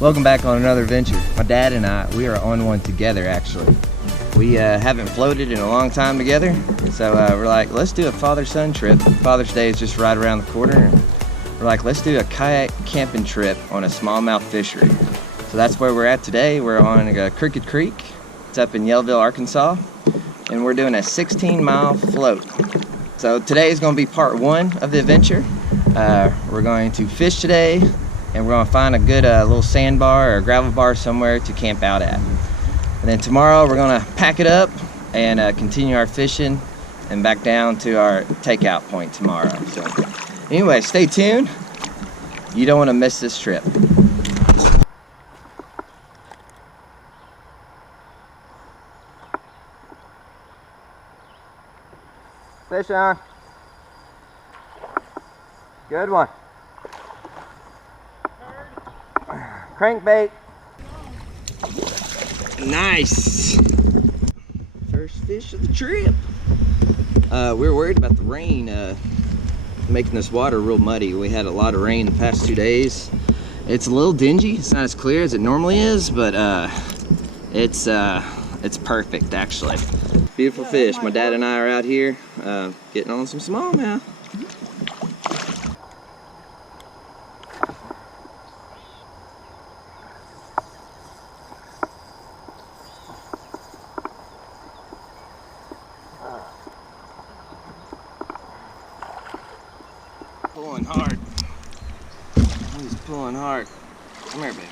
Welcome back on another adventure. My dad and I, we are on one together actually. We haven't floated in a long time together, so we're like, let's do a father-son trip. Father's Day is just right around the corner. And we're like, let's do a kayak camping trip on a smallmouth fishery. So that's where we're at today. We're on Crooked Creek. It's up in Yellville, Arkansas, and we're doing a 16-mile float. So today is going to be part one of the adventure. We're going to fish today, and we're going to find a good little sandbar or gravel bar somewhere to camp out at. And then tomorrow we're going to pack it up and continue our fishing and back down to our takeout point tomorrow. So anyway, stay tuned. You don't want to miss this trip. Fish on. Good one. Crankbait. Nice. First fish of the trip. We were worried about the rain making this water real muddy. We had a lot of rain the past 2 days. It's a little dingy. It's not as clear as it normally is, but it's perfect actually. Beautiful fish. My dad and I are out here getting on some smallmouth. Pulling hard. He's pulling hard. Come here, baby.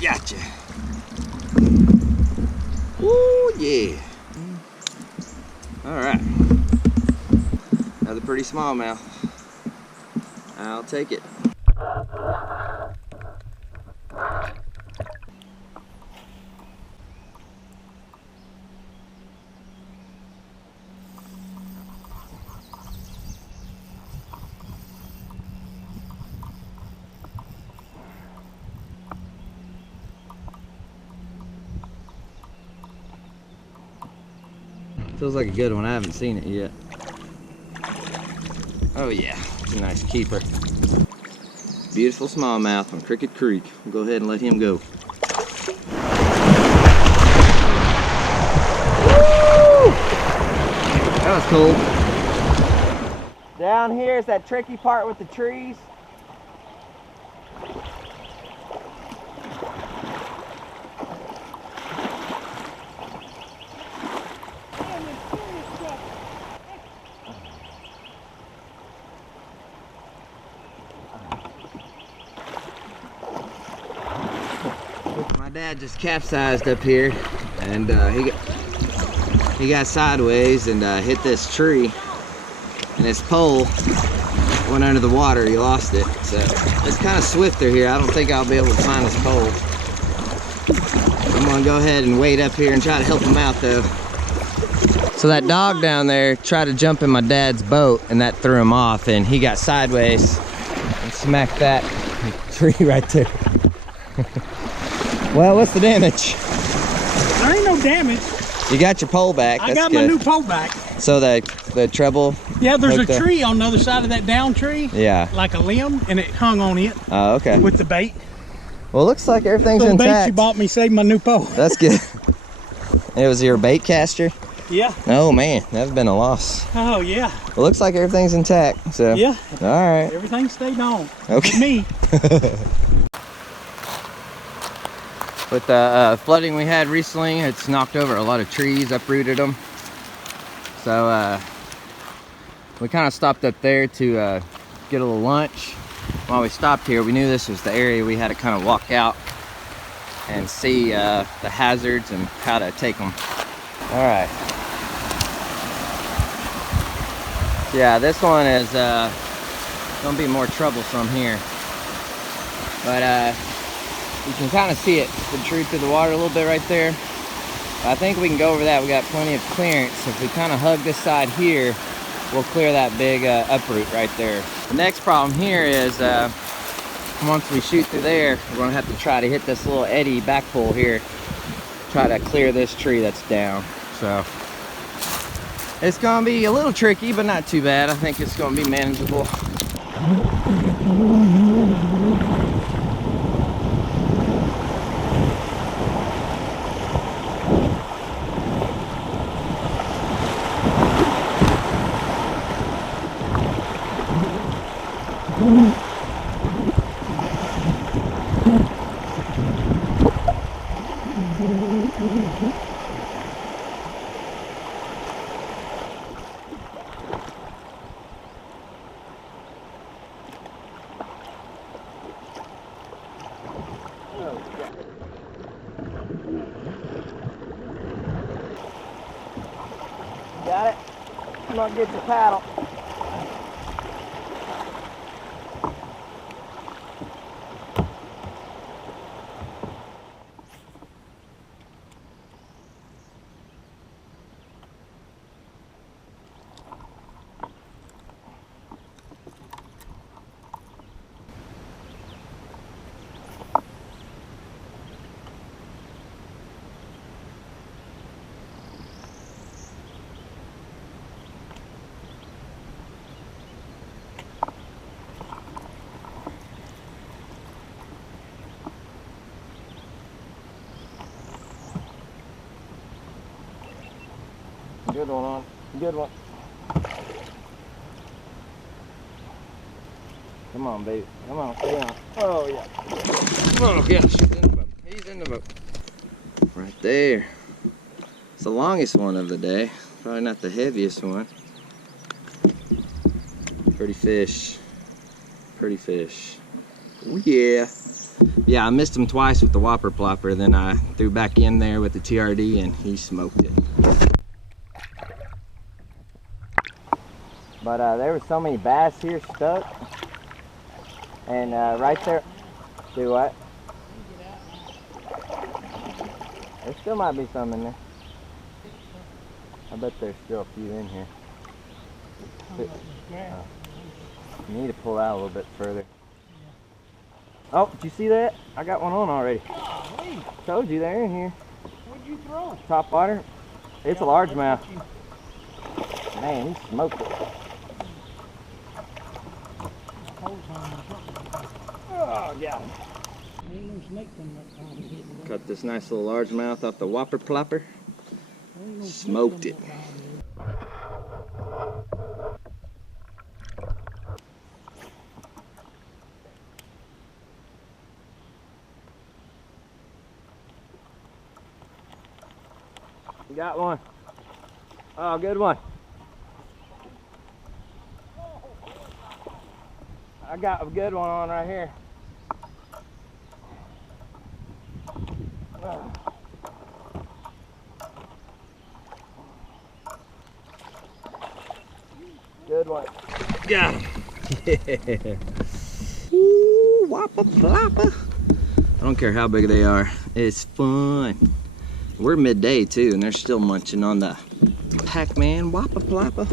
Gotcha. Ooh, yeah. All right. Another pretty smallmouth. I'll take it. Feels like a good one. I haven't seen it yet. Oh yeah, it's a nice keeper. Beautiful smallmouth on Crooked Creek. We'll go ahead and let him go. Woo! That was cool. Down here is that tricky part with the trees. My dad just capsized up here, and he got sideways and hit this tree, and his pole went under the water. He lost it, so it's kind of swifter here. I don't think I'll be able to find his pole. I'm gonna go ahead and wait up here and try to help him out though. So that dog down there tried to jump in my dad's boat, and that threw him off, and he got sideways and smacked that tree right there. Well, what's the damage? There ain't no damage. You got your pole back. That's I got good. my new pole back. So the treble. Yeah, there's a tree on the other side of that down tree. Yeah. Like a limb, and it hung on it. Oh, okay. With the bait. Well, it looks like everything's The intact. bait you bought me saved my new pole. That's good. It was your bait caster? Yeah. Oh man, that's been a loss. Oh yeah. It looks like everything's intact. So. Yeah. All right. Everything stayed on. Okay. Me. With the flooding we had recently, it's knocked over a lot of trees, uprooted them. So we kind of stopped up there to get a little lunch. While we stopped here, we knew this was the area we had to kind of walk out and see the hazards and how to take them. All right. Yeah, this one is gonna be more troublesome here. But you can kind of see it protrude through the water a little bit right there. I think we can go over that. We got plenty of clearance. If we kind of hug this side here, we'll clear that big uproot right there. The next problem here is once we shoot through there, we're gonna have to try to hit this little eddy back pull here, try to clear this tree that's down. So it's gonna be a little tricky, but not too bad. I think it's gonna be manageable. Got it? Come on, get your paddle. Good one on. Good one. Come on, baby. Come on, stay on. Oh, yeah. Oh, gosh. He's in the boat. He's in the boat. Right there. It's the longest one of the day. Probably not the heaviest one. Pretty fish. Pretty fish. Oh, yeah. Yeah, I missed him twice with the Whopper Plopper. Then I threw back in there with the TRD and he smoked it. But there were so many bass here stuck. And right there, do what? There still might be some in there. I bet there's still a few in here. You need to pull out a little bit further. Oh, did you see that? I got one on already. Told you they're in here. What'd you throw? Top water. It's a largemouth. Man, he smoked it. Oh, yeah. Cut this nice little largemouth off the Whopper Plopper. Smoked it. Got one. Oh, good one. I got a good one on right here. Good one. Got him. Yeah. Ooh, Whopper Plopper. I don't care how big they are. It's fun. We're midday too, and they're still munching on the Pac-Man Whopper Plopper.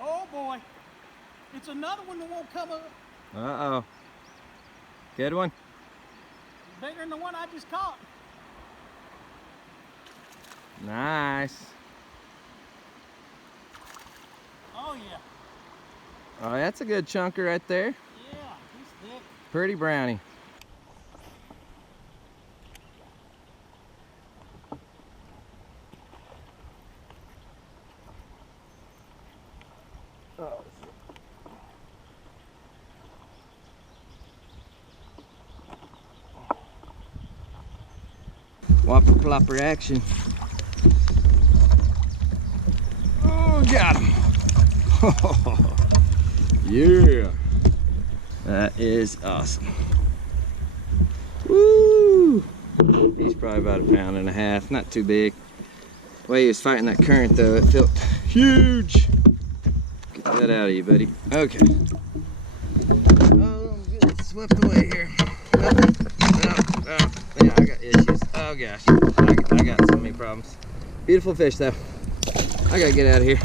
Oh boy. It's another one that won't come up. Uh-oh. Good one. Bigger than the one I just caught. Nice. Oh yeah. Oh, that's a good chunker right there. Yeah, he's thick. Pretty brownie. Oh. Whopper Plopper action. Oh, got him. Yeah. That is awesome. Woo! He's probably about 1.5 pounds, not too big. The way he was fighting that current though, it felt huge. Get that out of you, buddy. Okay. Oh, I'm getting swept away here. Yeah, I got issues. Oh gosh, I got so many problems. Beautiful fish though. I gotta get out of here.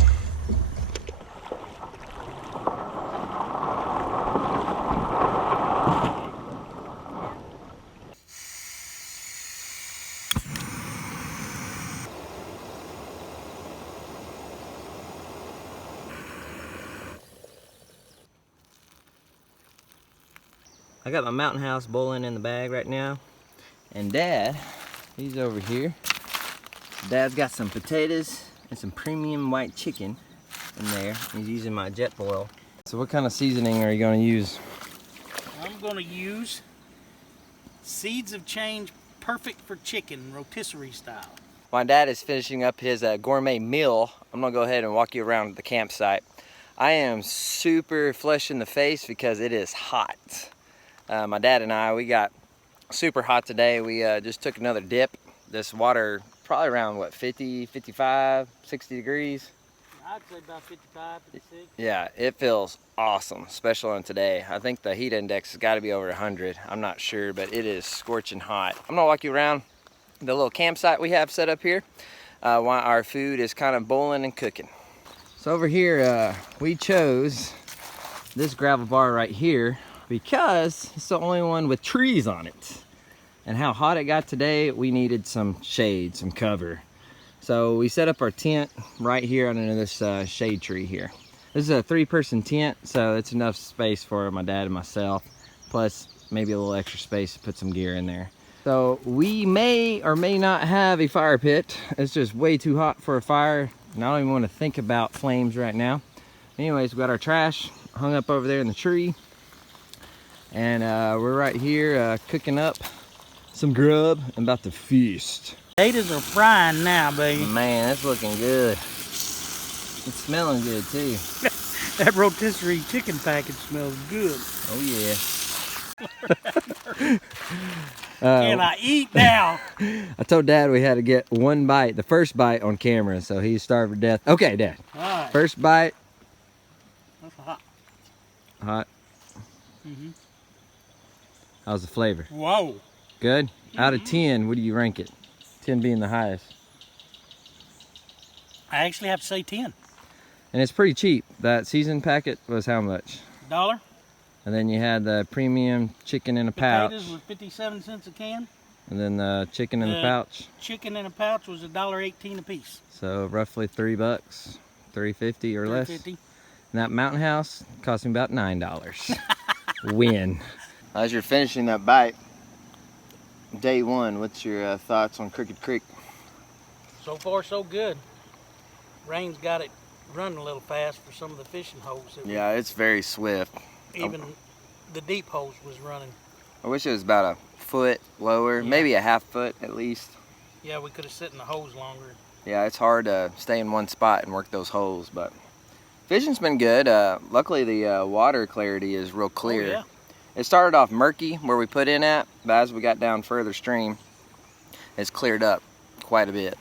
I got my Mountain House bowling in the bag right now, and Dad, he's over here. Dad's got some potatoes and some premium white chicken in there. He's using my jet boil. So what kind of seasoning are you going to use? I'm going to use Seeds of Change, perfect for chicken, rotisserie style. My dad is finishing up his gourmet meal. I'm gonna go ahead and walk you around the campsite. I am super flushed in the face because it is hot. My dad and I, we got super hot today. We just took another dip. This water probably around what, 50, 55, 60 degrees? I'd say about 55, 56. Yeah, it feels awesome, especially on today. I think the heat index has got to be over 100. I'm not sure, but it is scorching hot. I'm gonna walk you around the little campsite we have set up here while our food is kind of boiling and cooking. So over here, we chose this gravel bar right here because it's the only one with trees on it. And how hot it got today, we needed some shade, some cover. So we set up our tent right here under this shade tree here. This is a 3-person tent, so it's enough space for my dad and myself, plus maybe a little extra space to put some gear in there. So we may or may not have a fire pit. It's just way too hot for a fire, and I don't even want to think about flames right now. Anyways, we got our trash hung up over there in the tree, and we're right here cooking up some grub and about to feast. Potatoes are frying now, baby. Man, it's looking good. It's smelling good too. That rotisserie chicken package smells good. Oh yeah. Can I eat now? I told Dad we had to get one bite, the first bite on camera, so he's starved to death. Okay, Dad. All right. First bite. That's hot. Hot. Mm-hmm. How's the flavor? Whoa. Good? Out of 10, what do you rank it? 10 being the highest. I actually have to say 10. And it's pretty cheap. That seasoned packet was how much? $1. And then you had the premium chicken in a pouch. Potatoes was 57 cents a can. And then the chicken in the pouch. Chicken in a pouch was $1.18 a piece. So roughly $3, $3.50 or less. $3.50. And that Mountain House cost me about $9. Win. As you're finishing that bite, day one, what's your thoughts on Crooked Creek? So far, so good. Rain's got it running a little fast for some of the fishing holes. Yeah, it's very swift. Even the deep holes was running. I wish it was about a foot lower, Yeah. maybe a half foot at least. Yeah, we could have sit in the holes longer. Yeah, it's hard to stay in one spot and work those holes, but fishing's been good. Luckily, the water clarity is real clear. Oh, yeah. It started off murky where we put in at, but as we got down further stream, it's cleared up quite a bit.